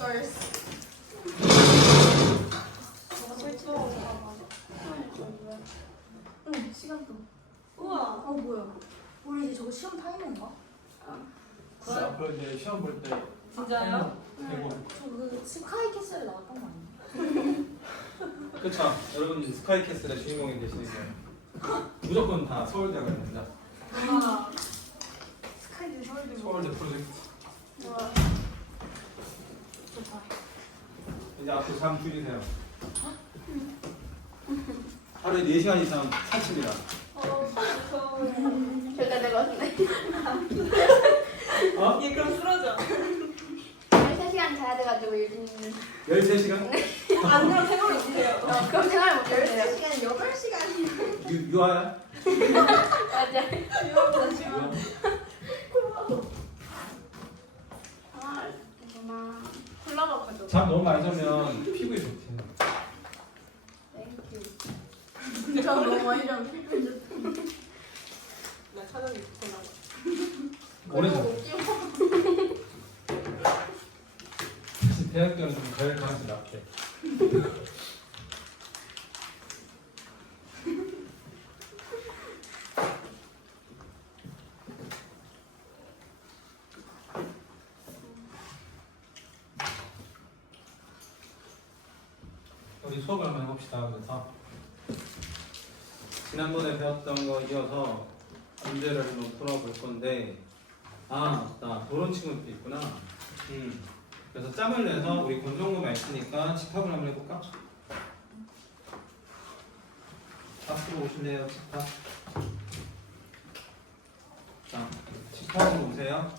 first. 응, 시간도. 우와. 뭐야? 우리 이제 저거 시험 타이머인가? 그래서 앞으로 이제 시험 볼 때 진짜요? 되고 저그 스카이 캐슬에 나왔던 거 아니야? 그쵸. 여러분 스카이 캐슬의 주인공이 되시니까 무조건 다 서울대 가야 됩니다. 우와. 스카이 서울대 서울대 프로젝트. 우와. 좋다. 이제 앞으로 잠 줄이세요. 하루에 4시간 이상 사칩니다. 무서워. 절대 될것 같은데. 어? 얘 그럼 쓰러져. 13시간 자야 돼가지고 요즘은. 13시간? 안 그럼 생각을 못해요. 그럼 생활 못해요. 10시간, 8시간이요. 유아야? 맞아. 이거보다 심한. 아, 그만. 콜라가 가져. 잠 너무 많이 자면 피부에 좋대. 땡큐. 저 너무 많이 좀 필요해. 나 찾아줄게 콜라가. 오래 자. 사실 대학교는 좀 덜 가능성이 낮게. 우리 수업을 한번 해봅시다. 그래서 지난번에 배웠던 거 이어서 문제를 한번 풀어볼 건데 맞다. 도론 친구도 있구나. 그래서 짬을 내서 우리 권종구가 있으니까 집합을 한번 해볼까? 앞으로 오실래요? 집합. 자, 집합으로 오세요.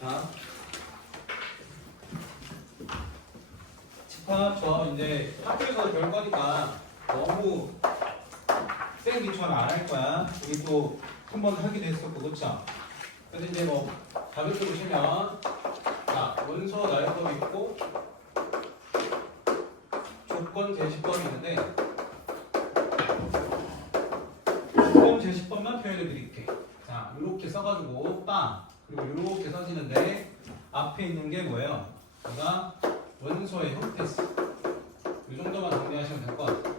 자, 집합 저 이제 학교에서 별 거니까 너무 생 기초는 안 할 거야. 우리 또 한 번 하기도 했었고, 그쵸? 근데 이제 뭐 가볍게 보시면 자, 원소 나열법이 있고 조건 제시법이 있는데 조건 제시법만 표현해 드릴게. 자, 이렇게 써가지고 빵 그리고 이렇게 써지는데 앞에 있는 게 뭐예요? 제가 원소의 형태수 이 정도만 정리하시면 될 것 같아요.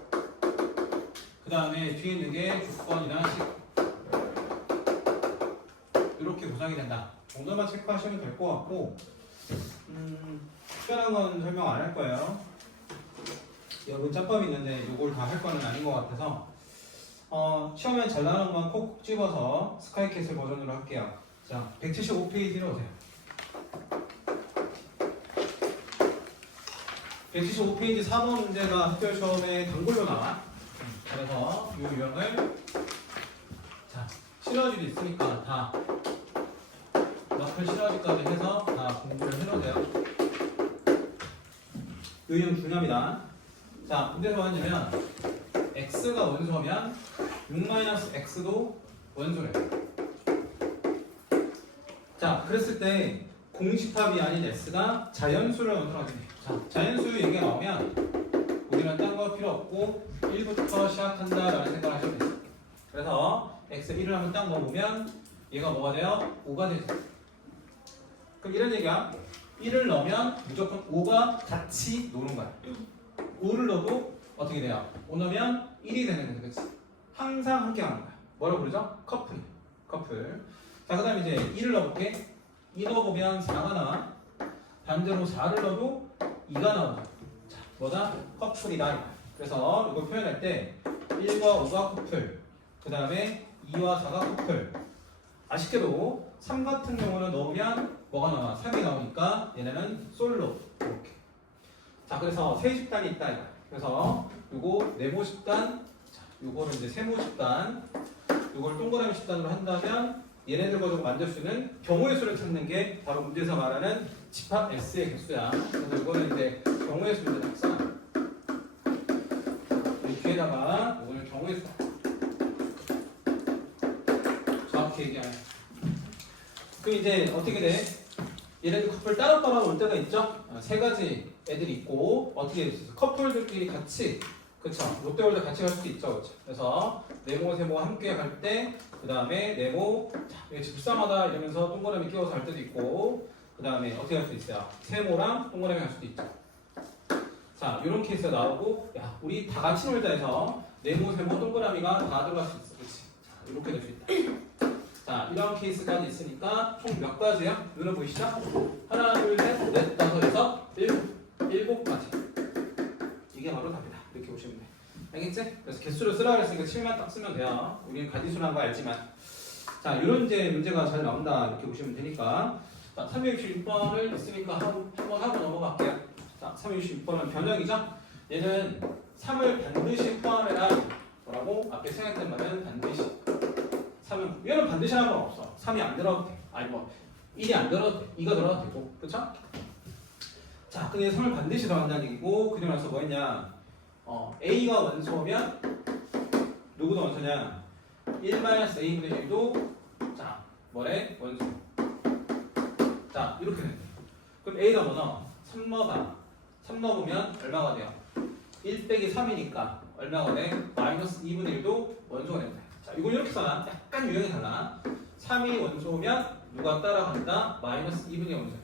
그 다음에 뒤에 있는 게 조건이랑 식 이렇게 구성이 된다. 정도만 체크하시면 될 것 같고 특별한 건 설명 안 할 거예요. 여기 짬밥이 있는데 이걸 다 할 거는 아닌 것 같아서 시험에 잘 나오는 건 콕콕 집어서 스카이캐슬 버전으로 할게요. 자, 175페이지로 오세요. 175페이지 3번 문제가 학교 시험에 단골로 나와. 그래서 이 유형을 자, 시너지도 있으니까 다 너클 시너지까지 해서 다 공부를 해놓으세요. 이 유형 중요합니다. 자, 문제를 뭐냐면 x가 원소면 6-x도 원소래요. 자, 그랬을 때 공집합이 아닌 x가 자연수를 원소라고 해요. 자, 자연수 얘기가 나오면 우리는 딴 거 필요 없고 1부터 시작한다라는 생각을 하시면 돼요. 그래서 x 1을 한번 딱 넣어보면 얘가 뭐가 돼요? 5가 되죠. 그럼 이런 얘기야. 1을 넣으면 무조건 5가 같이 노는 거야. 5를 넣어도 어떻게 돼요? 5 넣으면 1이 되는 거지. 그치? 항상 함께 하는 거야. 뭐라고 부르죠? 커플. 커플. 자, 그 다음에 이제 2를 넣어볼게. 2 넣어보면 4가 나와. 반대로 4를 넣어도 2가 나와. 자, 뭐다? 커플이다. 그래서 이걸 표현할 때 1과 5가 커플. 그 다음에 2와 4가 커플. 아쉽게도 3 같은 경우는 넣으면 뭐가 나와? 3이 나오니까 얘네는 솔로. 이렇게. 자, 그래서 세 집단이 있다. 이거. 그래서 요거 네모 집단, 자, 요거를 이제 세모 집단, 요걸 동그라미 집단으로 한다면 얘네들 가지고 만들 수 있는 경우의 수를 찾는 게 바로 문제에서 말하는 집합 S의 개수야. 그래서 이거는 이제 경우의 수 문제 딱 써. 이 뒤에다가 오늘 경우의 수 정확히 얘기하면. 그럼 이제 어떻게 돼? 얘네들 커플 따로따로 올 때가 있죠? 세 가지 애들이 있고 어떻게 있어요? 커플들끼리 같이 그쵸? 롯데월드 같이 갈 수도 있죠, 그쵸? 그래서 네모, 세모 함께 갈 때 그 다음에 네모 자, 이게 집사마다 이러면서 동그라미 끼워서 할 때도 있고 그 다음에 어떻게 할 수 있어요? 세모랑 동그라미 할 수도 있죠. 자, 이런 케이스가 나오고, 야, 우리 다 같이 놀자 해서 네모, 세모, 동그라미가 다 들어갈 수 있어. 그치? 자, 이렇게 될 수 있다. 자, 이런 케이스까지 있으니까 총 몇 가지야? 눈에 보이시죠? 하나, 둘, 셋, 넷, 다섯, 여섯, 일곱 가지. 이게 바로 답이다. 이렇게 보시면 돼. 알겠지? 그래서 개수를 쓰라고 했으니까 7만 딱 쓰면 돼요. 우리는 가지수라는 거 알지만. 자, 이런 이제 문제가 잘 나온다. 이렇게 보시면 되니까. 자, 366번을 있으니까 한번 하고 넘어갈게요. 자, 366번은 변형이죠? 얘는 3을 반드시 포함해라. 뭐라고? 앞에 생각했던 말은 반드시. 3은, 얘는 반드시 하는 건 없어. 3이 안 들어도 돼. 아니 뭐, 1이 안 들어도 돼. 2가 들어도 되고. 그쵸? 자, 근데 3을 반드시 더한다는 얘기고, 그리고 나서 뭐 했냐? A가 원소면, 누구도 원소냐? 1-A분의 1도, 자, 뭐래? 원소. 자, 이렇게 돼. 그럼 A가 뭐 넣어? 3 넣어봐. 3 넣어보면 얼마가 돼요? 1 빼기 3이니까 얼마가 돼? 마이너스 2분의 1도 원소가 된다. 자, 이걸 이렇게 써놔. 약간 유형이 달라. 3이 원소면 누가 따라간다? 마이너스 2분의 1 원소예요.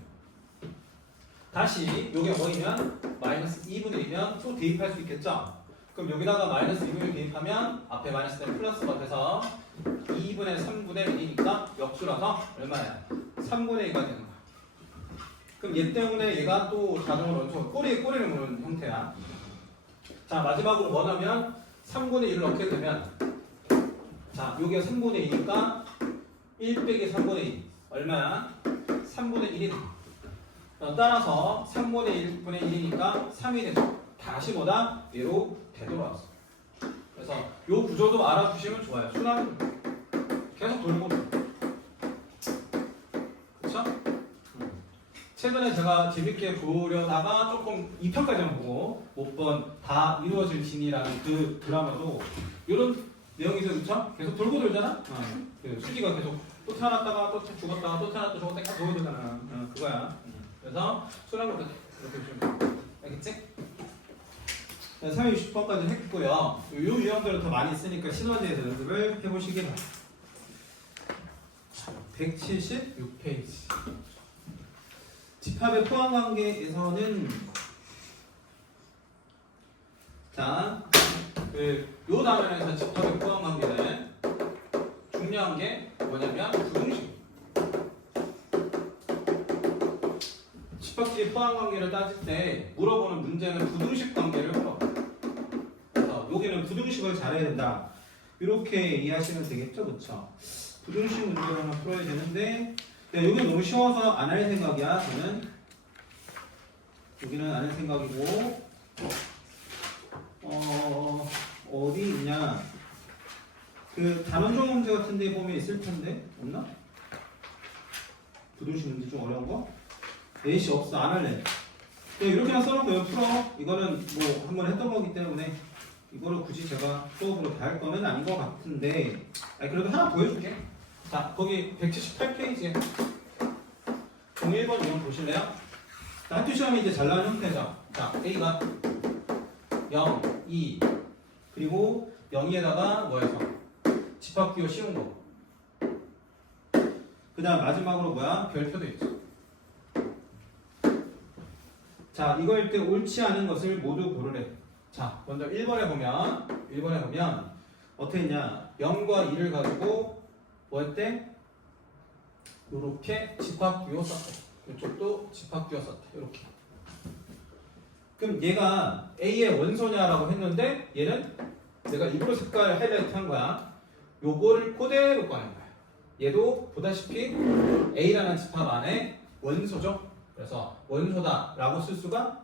다시 요게 뭐이면 마이너스 2분의 1이면 또 대입할 수 있겠죠? 그럼 여기다가 마이너스 2분의 1 대입하면 앞에 마이너스 되면 플러스가 돼서 2분의 3분의 1이니까 역수라서 얼마야? 3분의 1가 되는 거야. 그럼 얘 때문에 얘가 또 자동으로 원소 꼬리를 무는 형태야. 자, 마지막으로 뭐 넣으면 3분의 1을 넣게 되면, 자, 요게 3분의 2니까 1 빼기 3분의 2 얼마야? 3분의 1이 돼. 따라서 3분의 1분의 1이니까 3이 되죠. 다시 뭐다? 얘로 되돌아왔어. 그래서 요 구조도 알아두시면 좋아요. 순환 계속 돌고. 그쵸? 최근에 제가 재밌게 보려다가 조금 2편까지만 보고 못 본 다 이루어질 진이라는 그 드라마도 이런 내용이죠. 그쵸? 계속 돌고 돌잖아? 그 수지가 계속 또 태어났다가 또 죽었다가 또 태어났다가 죽었다가 계속 돌고 돌잖아. 그거야. 그래서 순환부터 이렇게 보시면 돼. 알겠지? 360번까지 했고요. 이 유형들은 더 많이 쓰니까 신원제에서 연습을 해보시기 바랍니다. 176페이지. 집합의 포함관계에서는 자, 요 단원에서 집합의 포함관계는 중요한 게 뭐냐면 부등식. 집합끼리 포함관계를 따질 때 물어보는 문제는 부등식 관계를 물어봐요. 그래서 여기는 부등식을 잘해야 된다. 이렇게 이해하시면 되겠죠, 그렇죠? 부등식 문제를 하나 풀어야 되는데, 여기는 너무 쉬워서 안 할 생각이야. 저는 여기는 안 할 생각이고, 어디 있냐? 그 단원종 문제 같은 데 보면 있을 텐데 없나? 부등식 문제 좀 어려운 거? A씨 없어. 안 할래. 이렇게만 써놓고 여기 풀어. 이거는 뭐 한 번 했던 거기 때문에 이거를 굳이 제가 수업으로 다 할 거는 아닌 것 같은데, 그래도 하나 보여줄게. 자, 거기 178페이지에 01번 이용 보실래요? 자, 학교 시험이 이제 잘 나온 형태죠. 자, A가 0, 2 그리고 0에다가 뭐해서 집합기호 씌운 거. 그 다음 마지막으로 뭐야? 별표도 있죠. 자, 이거일 때 옳지 않은 것을 모두 고르래. 자, 먼저 1번에 보면 어떻게 했냐? 0과 2를 가지고 뭐 했대? 요렇게 집합기호 썼대. 이쪽도 집합기호 썼대. 요렇게. 그럼 얘가 A의 원소냐라고 했는데 얘는 내가 일부러 색깔 하이라이트 한 거야. 요거를 그대로 꺼낸 거야. 얘도 보다시피 A라는 집합 안에 원소죠. 그래서 원소다 라고 쓸 수가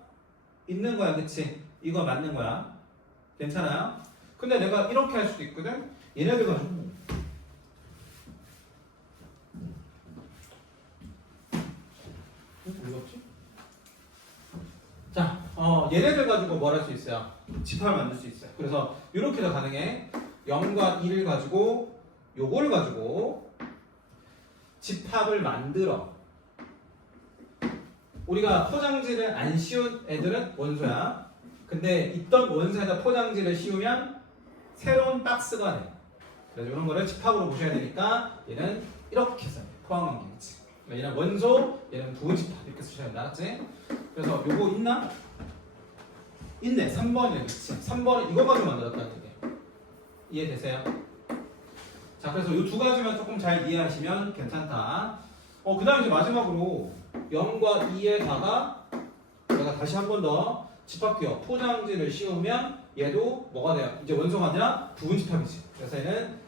있는 거야. 그치? 이거 맞는 거야. 괜찮아요? 근데 내가 이렇게 할 수도 있거든. 얘네들 가지고 어디갔지? 자, 얘네들 가지고 뭘 할 수 있어요? 집합을 만들 수 있어요. 그래서 이렇게도 가능해. 0과 2를 가지고 요거를 가지고 집합을 만들어. 우리가 포장지를 안 씌운 애들은 원소야. 근데 있던 원소에다 포장지를 씌우면 새로운 박스가 돼. 그래서 이런 거를 집합으로 보셔야 되니까 얘는 이렇게 써요. 포함관계겠지. 얘는 원소, 얘는 부분집합 이렇게 쓰셔야 된다. 알았지? 그래서 요거 있나? 있네. 3번이네. 그치? 3번은 이거 가지고 만들었다는 얘기예요. 이해되세요? 자, 그래서 이 두 가지만 조금 잘 이해하시면 괜찮다. 그 다음에 이제 마지막으로 0과 2에다가 내가 다시 한 번 더 집합기호 포장지를 씌우면 얘도 뭐가 돼요? 이제 원소가 아니라 부분집합이지. 그래서 얘는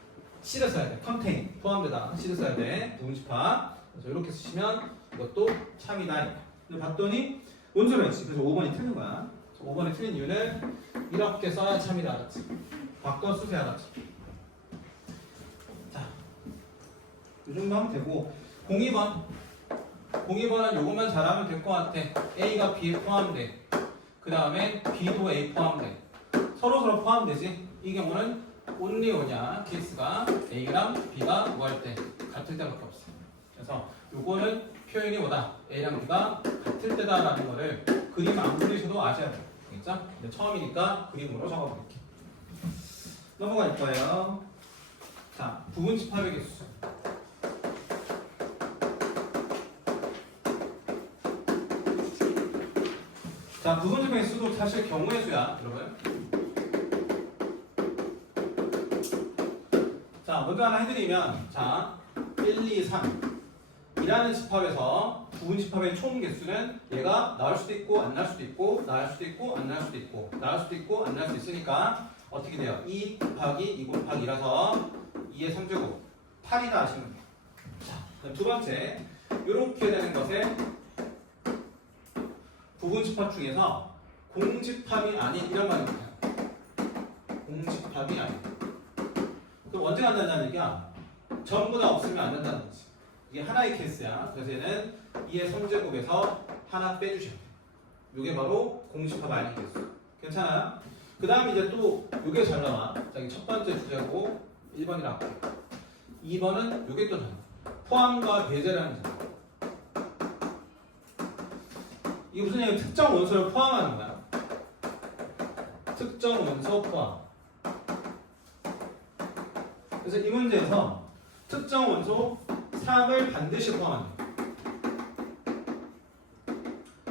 C를 써야 돼. 컨테인 포함되다. C를 써야 돼. 부분집합. 그래서 이렇게 쓰시면 이것도 참이다. 근데 봤더니 원소를 했지. 그래서 5번이 틀린 거야. 5번이 틀린 이유는 이렇게 써야 참이다. 알았지? 바꿔 쓰세요. 알았지? 자, 이 정도 하면 되고 02번. 02번은 요것만 잘하면 될 것 같아. A가 B에 포함돼. 그 다음에 B도 A 포함돼. 서로 포함되지. 이 경우는 only 오냐 케이스가 A랑 B가 뭐 할 때 같을 때밖에 없어. 그래서 요거는 표현이 뭐다? A랑 B가 같을 때다라는 거를 그림 안 그리셔도 아셔야 돼요. 알겠죠? 근데 처음이니까 그림으로 적어볼게. 넘어갈 거예요. 자, 부분집합의 개수. 자, 부분집합의 개수도 사실 경우의 수야, 여러분. 자, 먼저 하나 해드리면, 자, 1, 2, 3 이라는 집합에서 부분집합의 총 개수는 얘가 나올 수도 있고 안 나올 수도 있고 나올 수도 있고 안 나올 수도 있고 나올 수도 있고 안 나올 수도 있으니까 어떻게 돼요? 2 곱하기 2 곱하기 2라서 2의 3제곱 8이다 하시면 돼요. 자, 두 번째 이렇게 되는 것에 부분집합 중에서 공집합이 아닌 이런 말이 있어요. 공집합이 아닌. 그럼 언제 안 된다는 얘기야? 전부 다 없으면 안 된다는 거지. 이게 하나의 케이스야. 그래서 얘는 2의 3제곱에서 하나 빼주시면 돼요. 이게 바로 공집합 아닌 개수. 괜찮아요? 그 다음에 이제 또 이게 잘 나와. 자, 이게 첫 번째 주제고 1번이라고. 2번은 이게 또 잘 나와. 포함과 배제라는 점. 이게 무슨 얘기야? 특정 원소를 포함하는 거야. 특정 원소 포함. 그래서 이 문제에서 특정 원소 3을 반드시 포함합니다.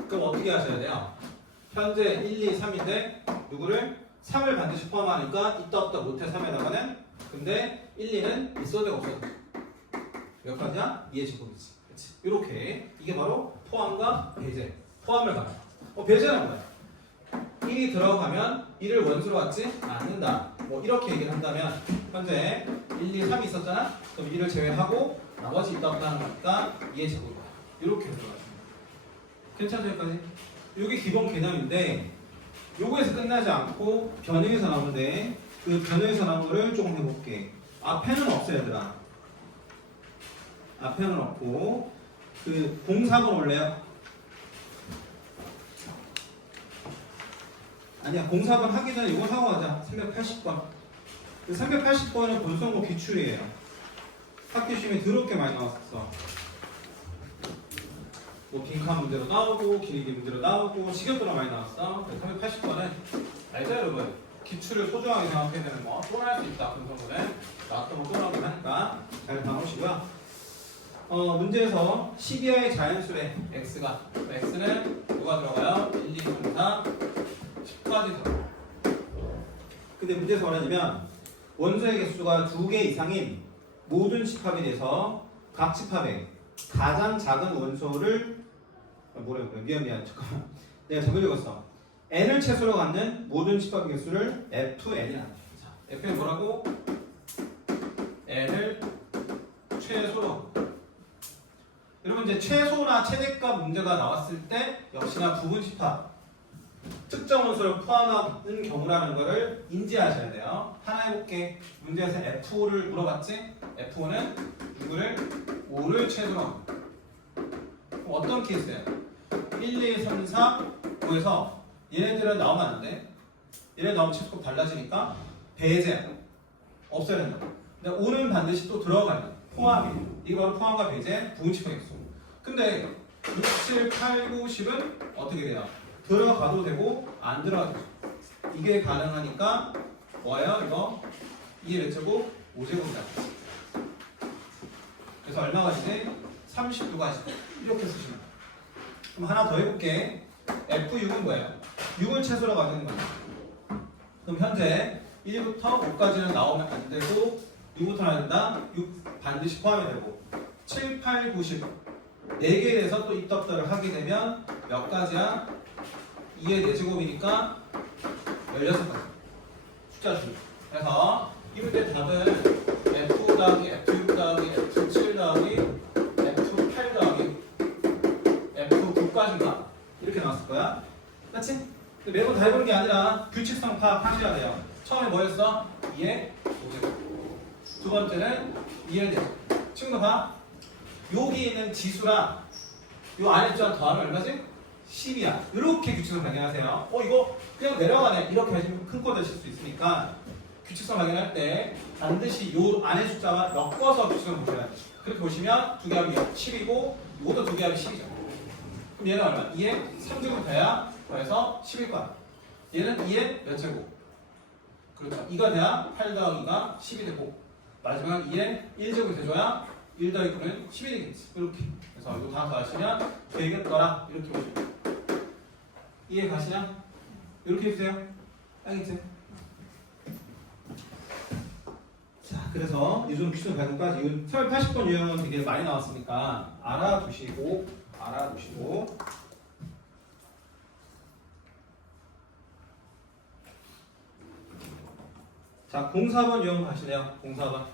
그럼 어떻게 하셔야 돼요? 현재 1, 2, 3인데 누구를 3을 반드시 포함하니까 있다 없다 못해 3에다가는 근데 1, 2는 있어도 되고 없어도 되고 몇 가지야? 2의 제곱이지. 그렇지? 이렇게 이게 바로 포함과 배제. 포함을 가면 배제는 뭐야? 1이 들어가면 1을 원수로 갖지 않는다. 뭐 이렇게 얘기를 한다면 현재 1, 2, 3이 있었잖아? 그럼 1을 제외하고 나머지 있다 없다 하는 거니까 2의 제곱이다. 이렇게 들어가요. 괜찮죠 여기까지? 이게 기본 개념인데 요거에서 끝나지 않고 변형에서 나오는데 그 변형에서 나온 거를 조금 해볼게. 앞에는 없어 얘들아. 앞에는 없고 그 04번 올래요? 아니야 04번 하기 전에 이거 하고 가자. 380번. 380번은 본성고 기출이에요. 학교 시험에 더럽게 많이 나왔었어. 뭐 빈칸 문제로 나오고 길이기 문제로 나오고 시격도로 많이 나왔어. 380번은 알죠 여러분? 기출을 소중하게 생각해야 되는 거 또 나올 수 있다. 본성고는 나왔던 거 또 나오긴 하니까 잘 봐놓으시고요. 문제에서 12하의 자연수의 x가 x는 누가 들어가요? 1, 2, 3, 4 10까지 들어가요. 근데 문제에서 말하자면 원소의 개수가 2개 이상인 모든 집합에 대해서 각 집합의 가장 작은 원소를 뭐라고요? 미안 잠깐만 내가 잘못 읽었어. n을 최소로 갖는 모든 집합의 개수를 fn이라 합니다. fn 뭐라고? n을 최소로. 여러분 이제 최소나 최대값 문제가 나왔을 때 역시나 부분집합 특정 원소를 포함하는 경우라는 것을 인지하셔야 돼요. 하나 해볼게. 문제에서 F5를 물어봤지? F5는 누구를? 5를 최소로 합니다. 그럼 어떤 케이스예요? 1, 2, 3, 4, 5에서 얘네들은 나오면 안 돼. 얘네 나오면 최소값 달라지니까 배제 없어야 된다. 근데 5는 반드시 또 들어가야 돼. 포함이. 이거 바로 포함과 배제, 부분집합 개수. 근데 6, 7, 8, 9, 10은 어떻게 돼요? 들어가도 되고 안 들어가도 되고 이게 가능하니까 뭐예요? 이거 2의 몇 제곱? 5제곱이다. 그래서 얼마가 되지? 32가지 이렇게 쓰시면 돼요. 그럼 하나 더 해볼게. F6은 뭐예요? 6을 최소로 가지는 거예요. 그럼 현재 1부터 5까지는 나오면 안 되고 6부터 나야 된다. 6 반드시 포함이 되고 7, 8, 9, 10 4개에 대해서 또 입덕들을 하게 되면 몇 가지야? 2의 4제곱이니까 16가지 숫자 줄. 그래서 이럴 때 답은 F 더하기 F6 더하기 F7 더하기 F8 더하기 F9까지인가? 이렇게 나왔을 거야. 그렇지? 매번 다 해보는 게 아니라 규칙성 파악하셔야 돼요. 처음에 뭐였어? 2의 5제곱. 두 번째는 2의 4제곱. 친구들 봐. 여기 있는 지수랑 요 안에 숫자 더하면 얼마지? 10이야. 이렇게 규칙성 발견하세요. 이거 그냥 내려가네. 이렇게 하시면 큰 거 되실 수 있으니까 규칙성 발견할 때 반드시 요 안에 숫자와 엮어서 규칙성 보셔야 돼요. 그렇게 보시면 두 개 합이 10이고 요것도 두 개 합이 10이죠. 그럼 얘는 얼마? 2의 3제곱 돼야 더해서 10일 거야. 얘는 2의 몇 제곱? 그렇죠. 2가 돼야 8 더하기가 10이 되고 마지막은 2의 1제곱이 돼줘야 1 더하기 9는 10이 되겠지. 이렇게. 그래서 이거 다 더하시면 되겠더라. 이렇게 보시면 돼요. 이해 가시냐? 이렇게 해주세요. 알겠지? 자, 그래서 요즘 기준 발급까지 380번 유형은 되게 많이 나왔으니까 알아두시고 자, 04번 유형 가시네요. 04번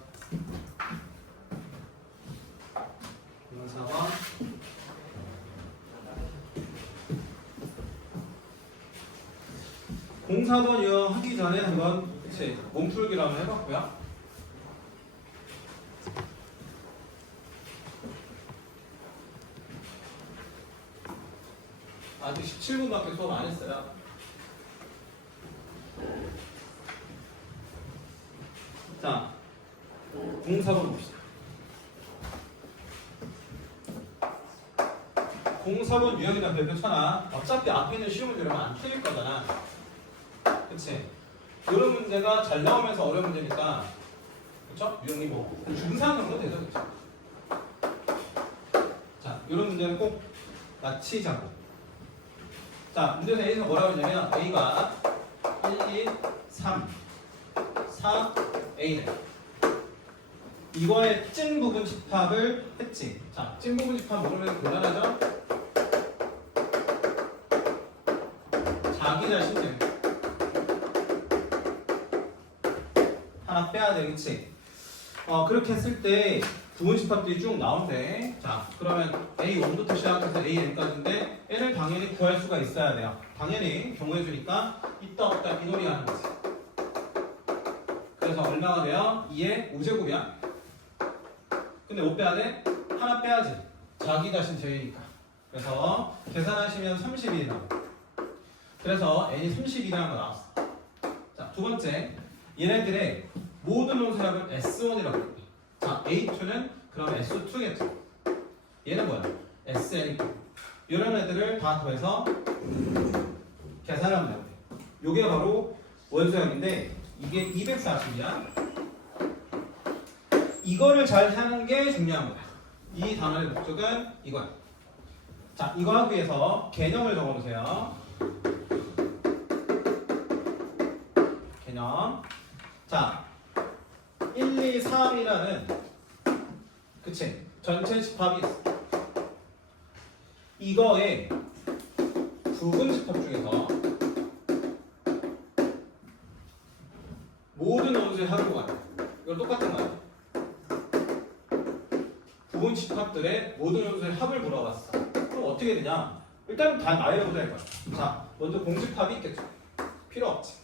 04번 유형 하기 전에 한번 몸풀기를 한번 해봤고요. 아직 17분밖에 수업 안 했어요. 자, 04번 봅시다. 04번 유형이란 별표 쳐놔. 어차피 앞에 있는 쉬운 문제라면 안 틀릴 거잖아. 그치? 이런 문제가 잘 나오면서 어려운 문제니까, 그쵸? 유형이 뭐 중상 정도 되죠, 그쵸? 자, 이런 문제는 꼭 맞히자고. 자, 문제에서 A는 뭐라고 했냐면 A가 1, 2, 3, 4, A네. 이거의 찐 부분 집합을 했지. 자, 찐 부분 집합 모르면 곤란하죠? 자기 자신들 하나 빼야 되겠지. 그렇게 했을 때 부분 집합들이 쭉 나온대. 자, 그러면 A1부터 시작해서 AN까지인데 N을 당연히 구할 수가 있어야 돼요. 당연히 경우해 주니까 있다 없다 이 놀이 하는 거지. 그래서 얼마가 돼요? 2의 5제곱이야. 근데 뭐 빼야 돼? 하나 빼야지. 자기 자신 제이니까. 그래서 계산하시면 31이 나와요. 그래서 N이 31이라는 거 나왔어. 자, 두 번째. 얘네들의 모든 논술합을 S1이라고 해요. 자, A2는 그럼 S2겠죠. 얘는 뭐야? SN이고. 이런 애들을 다 더해서 계산하면 돼요. 이게 바로 원소형인데 이게 240이야. 이거를 잘 하는 게 중요한 거야. 이 단원의 목적은 이거야. 자, 이거 하기 위해서 개념을 적어보세요. 개념. 자, 1, 2, 3이라는 그치? 전체 집합이 있어. 이거의 부분 집합 중에서 모든 원소의 합을 구하는 이거 똑같은 거야. 부분 집합들의 모든 원소의 합을 물어봤어. 그럼 어떻게 되냐? 일단 다 나열해보자 할 거야. 자, 먼저 공집합이 있겠죠. 필요 없지.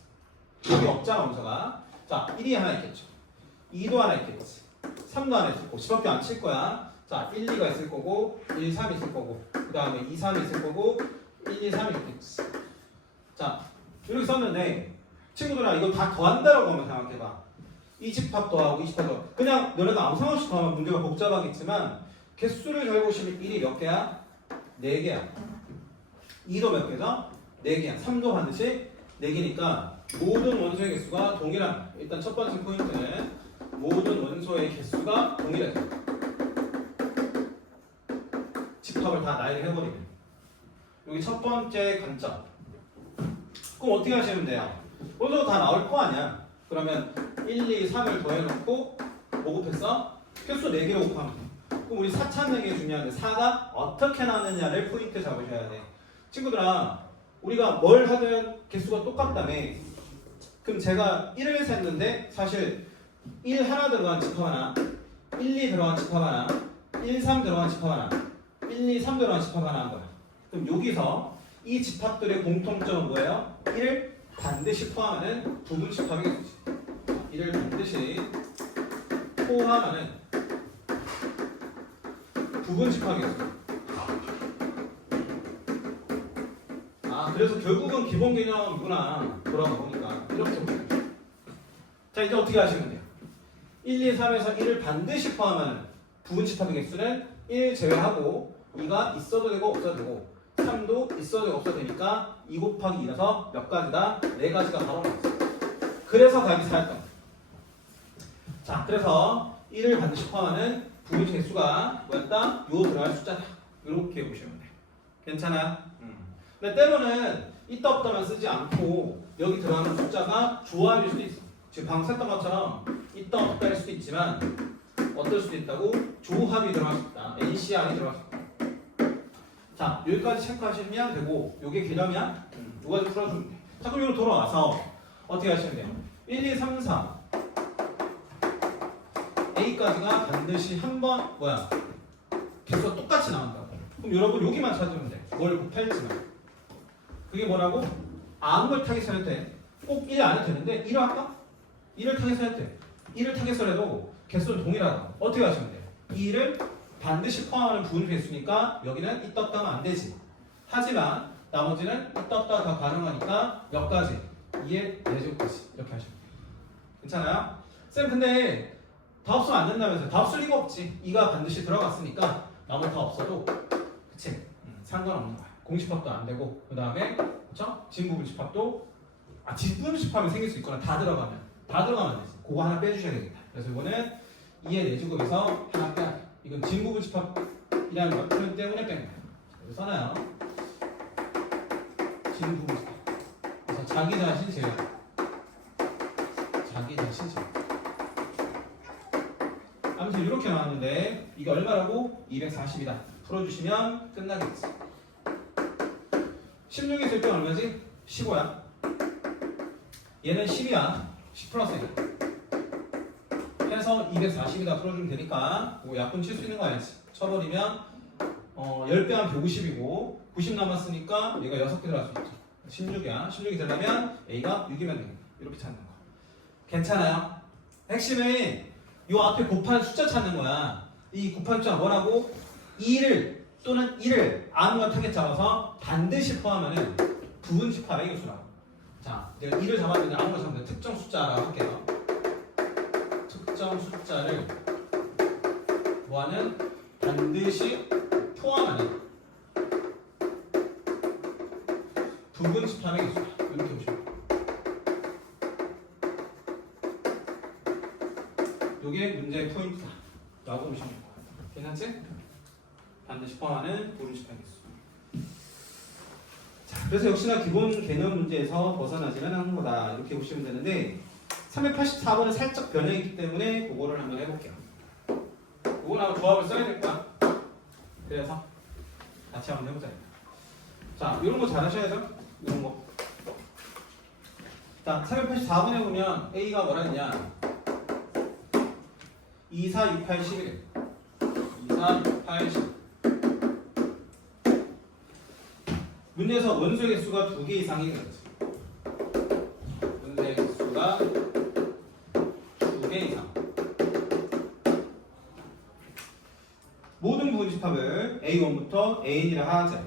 여기 없잖아, 원소가. 자, 1이 하나 있겠죠. 2도 하나 있겠지. 3도 하나 있을 거고. 집합표 안 칠 거야. 자, 1, 2가 있을 거고, 1, 3 있을 거고, 그 다음에 2, 3 있을 거고, 1, 2, 3 있겠지. 자, 이렇게 썼는데, 친구들아, 이거 다 더한다라고 한번 생각해봐. 이 집합 더하고 이 집합 더하고. 그냥 너네가 아무 상관없이 더하면 문제가 복잡하겠지만, 개수를 잘 보시면 1이 몇 개야? 4개야. 2도 몇 개죠? 4개야. 3도 반드시 4개니까, 모든 원소의 개수가 동일한. 일단 첫 번째 포인트는 모든 원소의 개수가 동일해. 집합을 다 나열을 해버리면 여기 첫 번째 관점. 그럼 어떻게 하시면 돼요? 먼저 다 나올 거 아니야. 그러면 1, 2, 3을 더해놓고 뭐 곱했어? 횟수 4개로 곱하면 돼. 그럼 우리 4 찾는 게 중요한데 4가 어떻게 나느냐를 포인트 잡으셔야 돼. 친구들아, 우리가 뭘 하든 개수가 똑같다며. 그럼 제가 1을 셌는데 사실 1 하나 들어간 집합 하나, 1, 2 들어간 집합 하나, 1, 3 들어간 집합 하나, 1, 2, 3 들어간 집합 하나 한 거야. 그럼 여기서 이 집합들의 공통점은 뭐예요? 1을 반드시 포함하는 부분 집합이겠지. 1을 반드시 포함하는 부분 집합이겠죠. 아, 그래서 결국은 기본 개념이구나. 돌아가 보니까 이렇게 보면 돼요. 자, 이제 어떻게 하시면 돼요? 1, 2, 3에서 1을 반드시 포함하는 부분 집합의 개수는 1 제외하고 2가 있어도 되고 없어도 되고 3도 있어도 되고 없어도 되니까 2 곱하기 2라서 몇 가지다? 4가지가 바로 나왔어요. 그래서 각이 4였던 거예요. 자, 그래서 1을 반드시 포함하는 부분 개수가 뭐였다? 요 들어갈 숫자다. 이렇게 보시면 돼요. 괜찮아요? 근데 때로는 있다 없다만 쓰지 않고 여기 들어가는 숫자가 조합일 수도 있어. 지금 방금 썼던 것처럼 있다 없다일 수도 있지만 어떨 수도 있다고? 조합이 들어갈 수 있다. NCR이 들어갈 수 있다. 자, 여기까지 체크하시면 되고 요게 개념이야? 요까지 풀어주면 돼. 자, 그럼 여기로 돌아와서 어떻게 하시면 돼요? 1, 2, 3, 4 A까지가 반드시 한 번 개수가 똑같이 나온다고. 그럼 여러분 여기만 찾으면 돼. 뭘 곱할지만. 그게 뭐라고? 아무 걸 타겟해도 돼. 꼭 1을 안 해도 되는데 1을 할까? 1을 타겟해도 돼. 1을 타겟해도 개수는 동일하다. 어떻게 하시면 돼요? 2를 반드시 포함하는 부분 개수니까 여기는 있다 없다 하면 안 되지. 하지만 나머지는 있다 없다 다 가능하니까 몇 가지? 2의 4제곱까지 이렇게 하시면 돼요. 괜찮아요? 쌤 근데 다 없으면 안 된다면서요? 다 없을 리가 없지. 2가 반드시 들어갔으니까 나머지 다 없어도 그치? 상관없는 거야. 공집합도 안 되고 그 다음에 그쵸? 진부분 집합도 진부분 집합이 생길 수 있거나 다 들어가면 되지. 그거 하나 빼주셔야 되겠다. 그래서 이거는 2의 4제곱에서 하나 빼야 돼. 이건 진부분 집합이라는 표현 때문에 뺀 거야. 여기 써놔요. 진부분 집합. 그래서 자기 자신 제외. 자기 자신 제외. 아무튼 이렇게 나왔는데 이게 얼마라고? 240이다. 풀어주시면 끝나겠지. 16이 있을 때 얼마지? 15야. 얘는 10이야. 10 플러스 1. 해서 240이다 풀어주면 되니까 뭐 약분 칠 수 있는 거 알지? 쳐버리면 10배 하면 150이고 90 남았으니까 얘가 6개 들어갈 수 있죠. 16이야. 16이 되려면 A가 6이면 되겠다. 이렇게 찾는 거. 괜찮아요? 핵심은 요 앞에 곱한 숫자 찾는 거야. 이 곱한 숫자가 뭐라고? 2를 또는 1을 아무거나 타겟 잡아서 반드시 포함하는 부분 집합의 개수라고. 자, 내가 2를 잡았는데 아무거나 잡으면 특정 숫자라고 할게요. 특정 숫자를 뭐하는? 반드시 포함하는 부분 집합의 개수다. 이렇게 보시면 돼요. 요게 문제의 포인트다 라고 보시면 돼요. 괜찮지? 반드시 포함하는 부분 집합의 개수. 자, 그래서 역시나 기본 개념 문제에서 벗어나지는 않는 거다. 이렇게 보시면 되는데 384번은 살짝 변형했기 때문에 그거를 한번 해볼게요. 이거는 아마 조합을 써야 될 거야. 그래서 같이 한번 해보자. 자, 이런 거 잘 하셔야죠. 이런 거. 자, 384번에 보면 A가 뭐라 했냐? 2, 4, 6, 8, 11이래. 2, 4, 6, 8, 10. 문제에서 원소의 개수가 2개 이상이 되겠지. 원소의 개수가 2개 이상. 모든 부분 집합을 A1부터 AN이라 하자.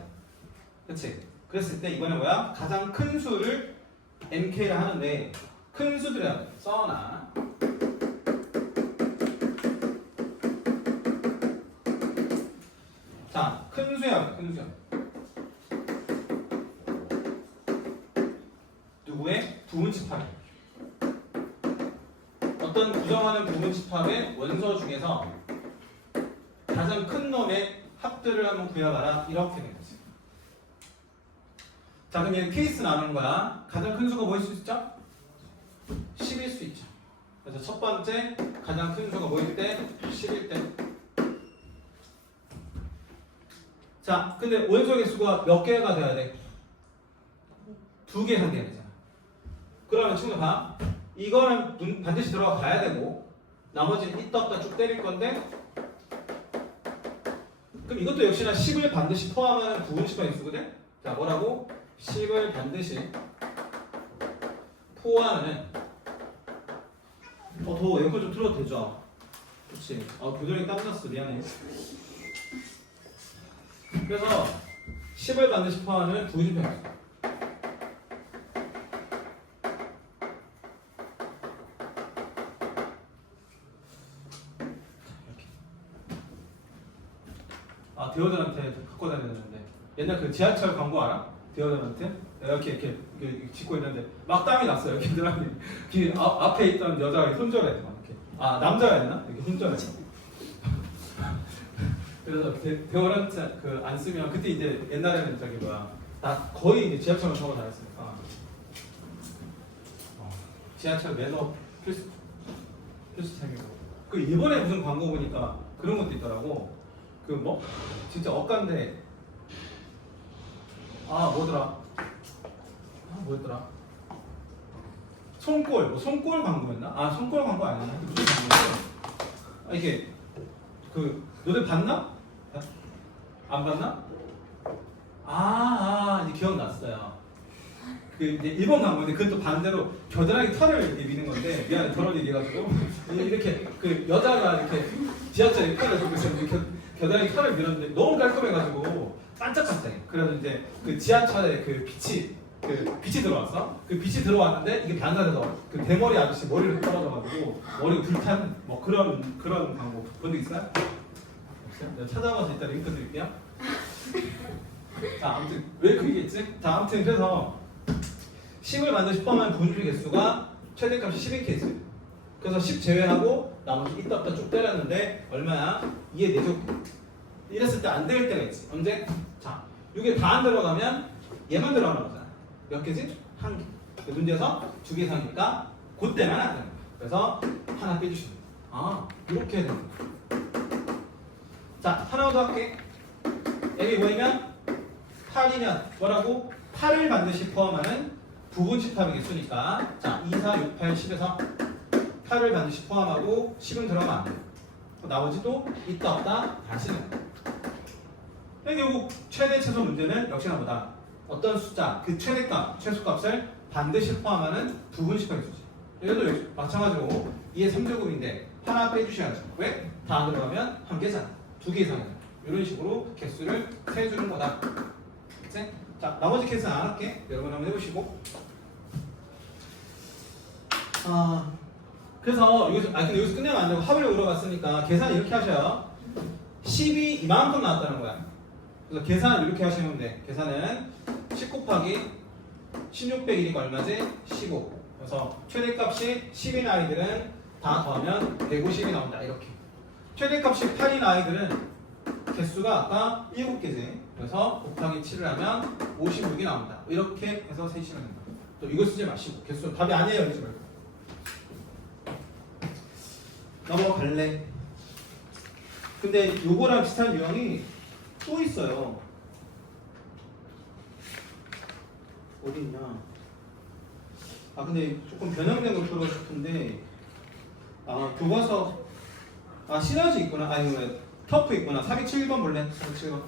그치? 그랬을 때 이번에 뭐야? 가장 큰 수를 MK라 하는데 큰 수들이야. 써놔. 자, 큰 수야, 큰 수야. 누구의? 부분 집합. 어떤 구성하는 부분 집합의 원소 중에서 가장 큰 놈의 합들을 한번 구해봐라. 이렇게 된 거지. 자, 그럼 얘 케이스 나누는 거야. 가장 큰 수가 뭐일 수 있죠? 10일 수 있죠. 그래서 첫 번째 가장 큰 수가 뭐일 때? 10일 때. 자, 근데 원소의 수가 몇 개가 돼야 돼? 2개 상대해야 되잖아. 그러면 친구 봐. 이거는 반드시 들어가야 되고 나머지는 있다 없다 쭉 때릴 건데 그럼 이것도 역시나 10을 반드시 포함하는 부분식과 인수거든? 자, 뭐라고? 10을 반드시 포함하는 더 에어컨 좀 틀어도 되죠? 그렇지. 교정이 땀났어. 미안해. 그래서 10을 반드시 포함하는 부분식과 인수. 데오드란트 갖고 다녔는데 옛날 그 지하철 광고 알아? 데오드란트? 이렇게 짓고 있는데 막 땀이 났어요. 걔들한테 앞에 있던 여자가 손절해 막 이렇게 남자가 했나? 이렇게 손절해. 그래서 데오드란트 그 안 쓰면 그때 이제 옛날에는 저기 나 거의 이제 지하철만 타고 다녔으니까 지하철 매너 필수템이고 그 일본에 무슨 광고 보니까 그런 것도 있더라고. 진짜 억간데 뭐였더라 손골 광고였나? 손골 광고 아니었나? 무슨 광고였어? 이게 너들 봤나? 안 봤나? 이제 기억났어요. 이제 일본 광고인데 그것도 반대로 겨드랑이 털을 이렇게 미는 건데 미안해 더러운 얘기해가지고 이렇게 여자가 이렇게 지하철에 끌어가지고 이렇게 겨드랑이 털을 밀었는데 너무 깔끔해가지고 반짝반짝해. 그래서 이제 지하철에 빛이 들어왔어. 빛이 들어왔는데 이게 반사돼서 대머리 아저씨 머리를 떨어져가지고 머리가 불탄 그런 광고 본 적 있어요? 없어요? 내가 찾아봐서 이따 링크 드릴게요. 자, 아무튼 왜 그 얘기했지? 자, 아무튼 그래서 10을 반드시 포함한 분수의 개수가 최대값이 10인 케이스. 그래서 10 제외하고 나머지 있다 없다 쭉 때렸는데 얼마야? 2의 4제곱. 이랬을 때 안 될 때가 있지. 언제? 자, 이게 다 안 들어가면 얘만 들어가는 거잖아. 몇 개지? 1개. 문제에서 2개 이상이니까 그때만 안 되는 거야. 그래서 하나 빼주시면 돼요. 이렇게 해야 되는 거야. 자, 하나 더 할게. 여기 뭐냐면 8이면 뭐라고? 8을 반드시 포함하는 부분집합의 개수니까 자, 2, 4, 6, 8, 10에서 8을 반드시 포함하고 10은 들어가면 안 돼요. 나머지도 있다 없다 다시는. 결국 최대 최소 문제는 역시나 보다 어떤 숫자 그 최대값 최소값을 반드시 포함하는 부분집합의 개수지. 얘도 마찬가지로 2의 3제곱인데 하나 빼주셔야죠. 왜? 다 안 들어가면 1개잖아. 2개 이상이잖아. 이런 식으로 개수를 세주는 거다. 그치? 자, 나머지 케이스는 안 할게. 여러분 한번 해보시고. 그래서 근데 여기서 끝내면 안 되고 합을 물어봤으니까 계산 이렇게 하셔요. 10이 이만큼 나왔다는 거야. 그래서 계산을 이렇게 하시면 돼. 계산은 10 곱하기 16 빼기 1이가 얼마지? 15. 그래서 최대값이 10인 아이들은 다 더하면 150이 나온다. 이렇게. 최대값이 8인 아이들은 개수가 아까 7개지. 그래서 곱하기 7을 하면 56이 나온다. 이렇게 해서 세시면 된다. 또 이거 쓰지 마시고 개수 답이 아니에요. 이러지 말고. 넘어갈래. 근데 요거랑 비슷한 유형이 또 있어요. 어디 있냐? 근데 조금 변형된 걸 풀고 싶은데 교과서 시너지 있구나. 터프 있구나. 407번 볼래? 407번.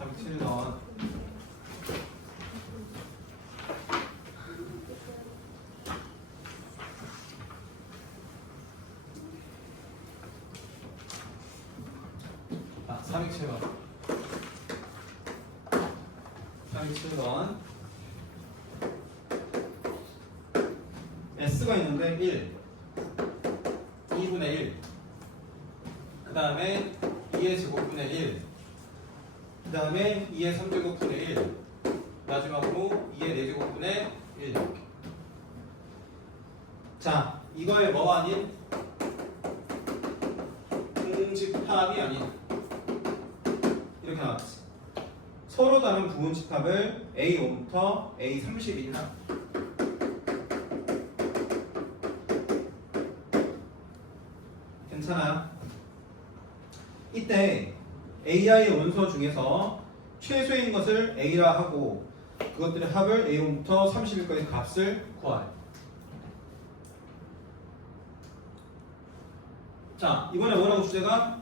407번. 아, 407번. 407번. S가 있는데 1. 2분의 1. 그 다음에 2의 제곱분의 1. 그 다음에 2의 3제곱분의 1. 마지막으로 2의 4제곱분의 1. 자, 이거의 뭐가 아닌? 공집합이 아닌 나왔지. 서로 다른 부분 집합을 A5부터 A31이라. 괜찮아요? 이때 AI의 원소 중에서 최소인 것을 A라 하고 그것들의 합을 A1부터 30일까지 값을 구하래. 자, 이번에 뭐라고 주제가?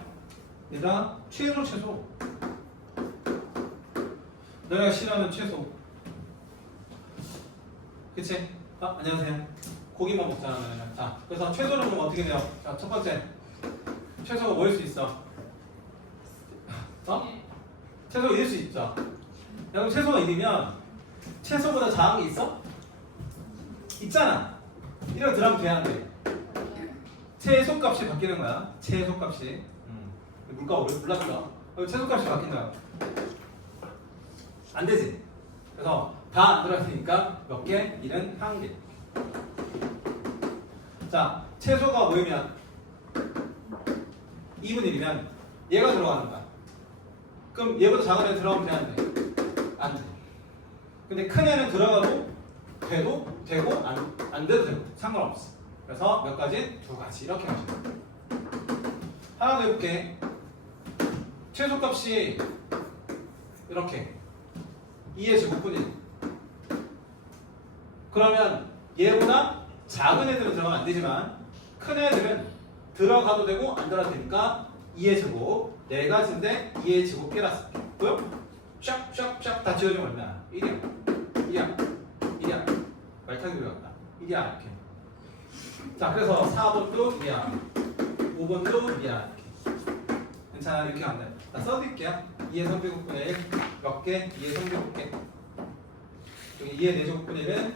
얘들아, 최소. 너네가 싫어하는 최소. 그치? 아, 안녕하세요. 고기만 먹잖아. 너네는. 자, 그래서 최소는 그럼 어떻게 돼요? 자, 첫 번째. 최소가 뭐일 수 있어? 어? 최소가 1일 수 있죠. 야, 그럼 최소가 1이면 최소보다 작은 게 있어? 있잖아. 이렇게 들어가면 돼야 돼. 최소값이 바뀌는 거야. 최소값이. 물가 올랐어. 최소값이 바뀐다. 안 되지. 그래서 다 안 들어가니까 몇 개? 1은 1개. 자, 최소가 뭐이면 2분의 1이면 얘가 들어가는 거야. 그럼 얘보다 작은 애 들어가면 돼, 안 돼? 안 돼. 근데 큰 애는 들어가도 되고 안 돼도 되고 상관없어. 그래서 몇 가지? 2가지 이렇게 하시면 돼. 하나 더 해볼게. 최소값이 이렇게 2의 제곱분이 그러면 얘보다 작은 애들은 들어가면 안 되지만 큰 애들은 들어가도 되고 안 들어가도 되니까 2의 제곱 4가지인데 2의 제곱 깨놨어. 보여? 샥샥샥 다 지워주면 얼마야? 1이야 말타기 외웠다. 1이야 이렇게. 자, 그래서 4번도 2야 5번도 2야 이렇게. 괜찮아, 이렇게 하면 돼. 자, 써드릴게요. 2의 성제곱분의 1 몇 개? 2의 성제곱개. 여기 2의 4제곱분의 1은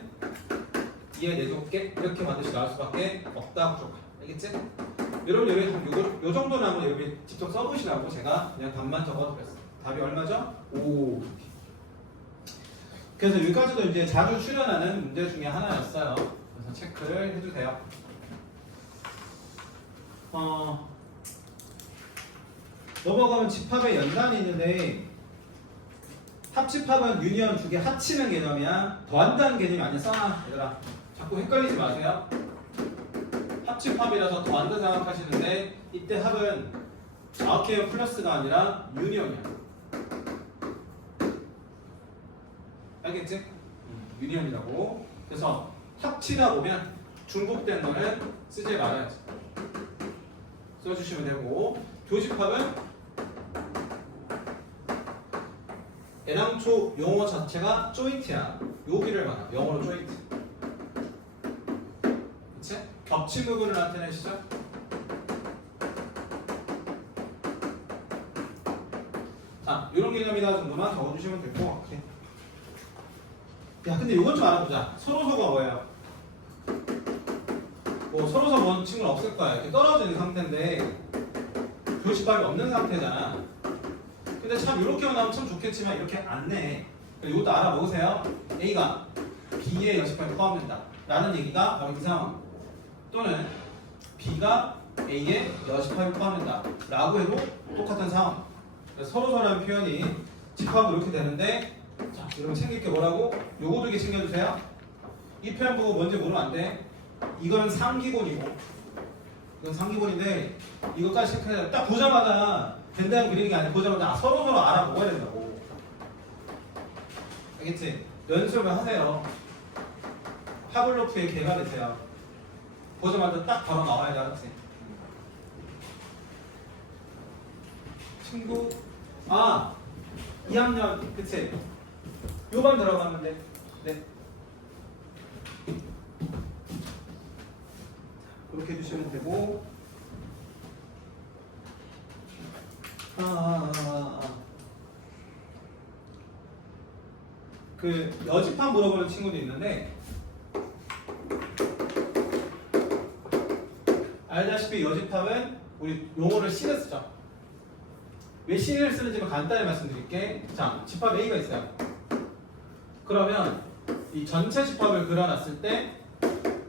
2의 4제곱개 이렇게 만드시 나올 수밖에 없다 부족하. 알겠지? 여러분 여기 요 정도는 한번 여러분이 직접 써보시라고 제가 그냥 답만 적어드렸어요. 답이 얼마죠? 5. 이렇게. 그래서 여기까지도 이제 자주 출연하는 문제 중에 하나였어요. 그래서 체크를 해주세요. 넘어가면 집합의 연산이 있는데 합집합은 유니언 두 개 합치는 개념이야. 더한다는 개념이 아니야. 써놔 얘들아. 자꾸 헷갈리지 마세요. 합집합이라서 더한다 생각하시는데 이때 합은 정확해요. 플러스가 아니라 유니언이야. 알겠지? 유니언이라고. 그래서 합치다 보면 중복된 거는 쓰지 말아야지. 써주시면 되고 교집합은 애당초 용어 자체가 조인트야. 여기를 말하 영어로 조인트. 그치? 겹친 부분을 나타내시죠? 자, 이런 개념이다 정도만 적어주시면 될 것 같아. 야, 근데 이것 좀 알아보자. 서로서가 뭐예요? 뭐 서로서 뭔 친구는 없을 거야. 이렇게 떨어져 있는 상태인데 교집합이 없는 상태잖아. 근데 참 이렇게만 나오면 참 좋겠지만 이렇게 안 내. 이것도 알아보세요. A가 B의 여집합에 포함된다 라는 얘기가 바로 이 상황. 또는 B가 A의 여집합에 포함된다 라고 해도 똑같은 상황. 서로서라는 표현이 집합으로 이렇게 되는데, 자, 여러분 챙길 게 뭐라고? 요거 2개 챙겨주세요. 이 표현 보고 뭔지 모르면 안 돼. 이거는 상기본이고 이건 상기본인데 이것까지 체크해야 돼. 딱 보자마자 된다는 그리는 게 아니라 보자마자 서로서로 알아먹어야 된다고. 알겠지? 연습을 하세요. 파블로프의 개가 되세요. 보자마자 딱 바로 나와야 돼. 알았지? 친구 2학년 그치? 요반 들어가면 돼. 네. 그렇게 해주시면 되고 그 여집합 물어보는 친구도 있는데 알다시피 여집합은 우리 용어를 C를 쓰죠. 왜 C를 쓰는지 간단히 말씀드릴게. 자, 집합 A가 있어요. 그러면 이 전체 집합을 그려놨을 때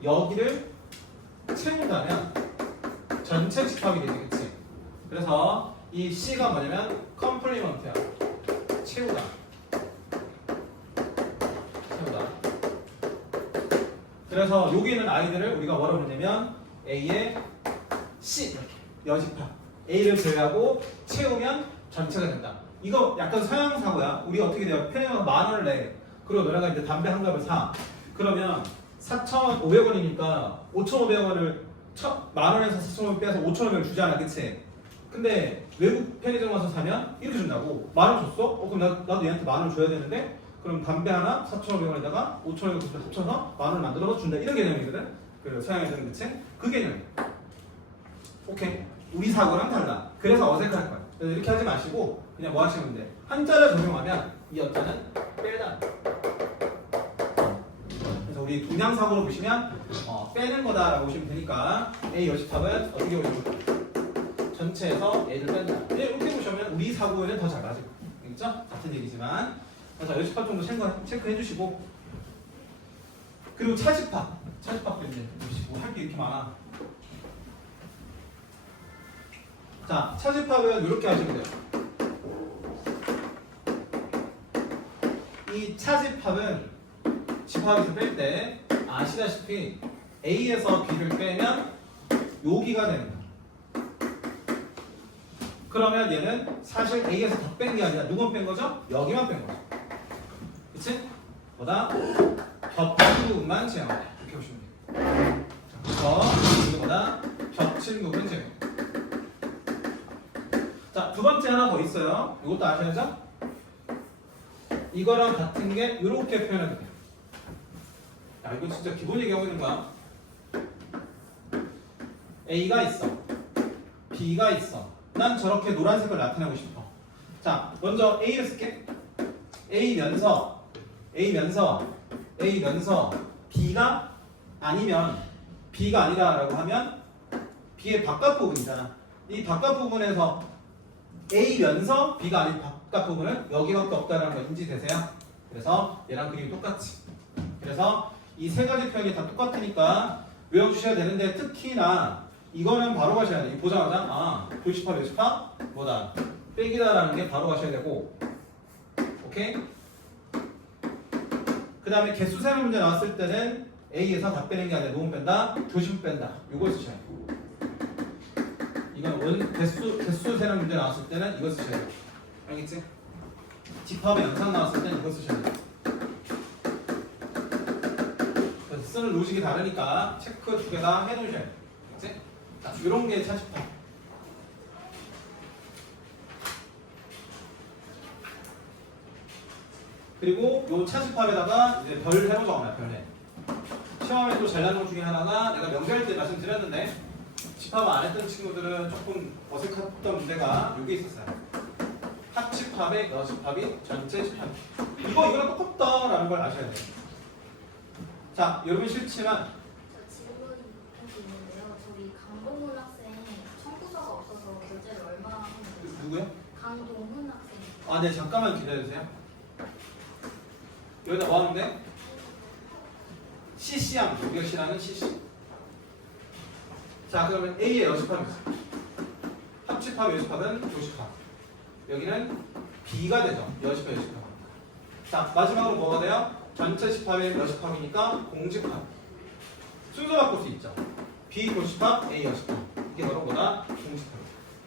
여기를 채운다면 전체 집합이 되겠지. 그래서 이 C가 뭐냐면 컴플리먼트야. 채우다. 채우다. 그래서 여기는 아이들을 우리가 뭐라고 부르냐면 A에 C 이렇게 여집합. A를 제외하고 채우면 전체가 된다. 이거 약간 서양 사고야. 우리 어떻게 돼요? 편의점 10,000원을 내. 그리고 너네가 이제 담배 한 갑을 사. 그러면 4,500원이니까 5,500원을 10,000원에서 4,500원 빼서 5,500원 주잖아, 그치? 근데 외국 편의점 가서 사면 이렇게 준다고. 10,000원 줬어? 그럼 나도 얘한테 10,000원 줘야 되는데 그럼 담배 하나 4,500원에다가 5,500원 합쳐서 10,000원 만들어서 준다. 이런 개념이거든. 그리고 서양 애들은 그치? 그 개념. 오케이. 우리 사고랑 달라. 그래서 어색할 거야. 그래서 이렇게 하지 마시고 그냥 뭐 하시면 돼? 한자를 적용하면 이 어자는 빼다. 그래서 우리 동양사고로 보시면 빼는 거다라고 보시면 되니까 A 여집합은 어떻게 보시면 돼? 전체에서 A를 뺀다. 이렇게 보시면 우리 사고에는 더 잘 맞을 거예요. 알겠죠? 같은 얘기지만 그래서 여집합 정도 체크해 주시고 그리고 차집합도 이제 보시고 할 게 이렇게 많아. 자, 차집합은 이렇게 하시면 돼요. 이 차집합은 집합에서 뺄 때 아시다시피 A에서 B를 빼면 여기가 됩니다. 그러면 얘는 사실 A에서 더 뺀 게 아니라 누구만 뺀 거죠? 여기만 뺀 거죠. 그치? 보다 겹친 부분만 제외한다. 이렇게 보시면 돼요. 그래서 이거보다 겹친 부분 제외. 자, 두 번째 하나 더 있어요. 이것도 아셔야죠? 이거랑 같은 게 이렇게 표현해도 돼요. 야, 이거 진짜 기본 얘기하고 있는 거야. A가 있어. B가 있어. 난 저렇게 노란색을 나타내고 싶어. 자, 먼저 A를 쓸게. A면서 B가 아니면 B가 아니라라고 하면 B의 바깥 부분이잖아. 이 바깥 부분에서 A면서 B가 아닌 바깥 부분은 여기밖에 없다는 거 인지되세요? 그래서 얘랑 그림이 똑같지. 그래서 이 세 가지 표현이 다 똑같으니까 외워주셔야 되는데 특히나 이거는 바로 가셔야 돼. 이 보자마자 교집합, 여집합 뭐다 빼기다라는 게 바로 가셔야 되고, 오케이? 그 다음에 개수세로 문제 나왔을 때는 A에서 다 빼는 게 아니라 누구 뺀다? 교집 뺀다. 이거 쓰셔야 돼요. 이건 개수세로 문제 나왔을 때는 이거 쓰셔야 돼요. 알겠지? 집합의 영상 나왔을 때는 이거 쓰셔야 돼요. 그래서 쓰는 로직이 다르니까 체크 두 개 다 해놓으셔야 돼요. 알겠지? 자, 이런 게 차집합. 그리고 요 차집합에다가 이제 별 해보 적어놔요. 별해. 시험에 또 잘 나는 것 중에 하나가 내가 명절 때 말씀드렸는데 집합 안 했던 친구들은 조금 어색했던 문제가 여기 있었어요. 합집합에 여집합이 전체 집합. 이거랑 똑같다라는 걸 아셔야 돼요. 자, 여러분 싫지만 저 질문이 있는데요. 저희 강동훈 학생 청구서가 없어서 교재를 얼마 하는 거예요? 누구요? 강동훈 학생. 네, 잠깐만 기다려주세요. 여기다 뭐 하는데? CC함, 여기가 C라는 CC. 자, 그러면 A의 여집합이 있어요. 합집합, 여집합은 교집합. 여기는 B가 되죠. 여집합, 여집합. 자, 마지막으로 뭐가 돼요? 전체 집합의 여집합이니까 공집합. 순서 바꿀 수 있죠. B 교집합, A 여집합. 이게 바로 뭐다? 공집합.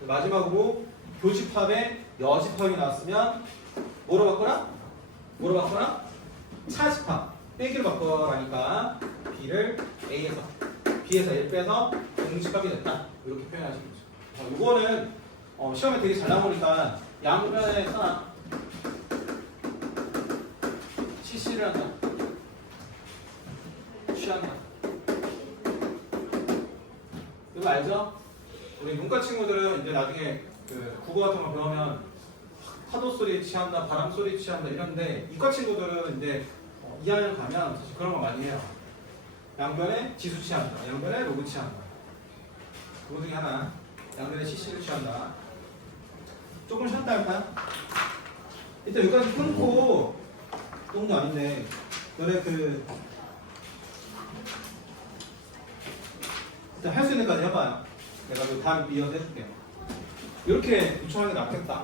마지막으로 교집합의 여집합이 나왔으면 뭐로 바꿔라? 뭐로 바꿔라? 차집합. 빼기로 바꿔라니까 B를 A에서 B에서 A를 빼서 공집합이 됐다. 이렇게 표현하시면 되죠. 이거는 시험에 되게 잘 나오니까 양변에 써놔. CC를 한다. 취한다. 이거 알죠? 우리 문과 친구들은 이제 나중에 그 국어 같은 거 배우면 파도 소리 취한다, 바람 소리 취한다 이런데 이과 친구들은 이제 2학년 가면 사실 그런 거 많이 해요. 양변에 지수 취한다, 양변에 로그 취한다. 그거 중에 하나. 양변에 CC를 취한다. 조금 쉬었다 할까요? 일단 여기까지 끊고 똥도 아닌데 너네 일단 할 수 있는 까지 해봐요. 내가 다음 이어서 해줄게요. 이렇게 요청하는 게 낫겠다.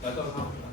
낫다고 생각합니다.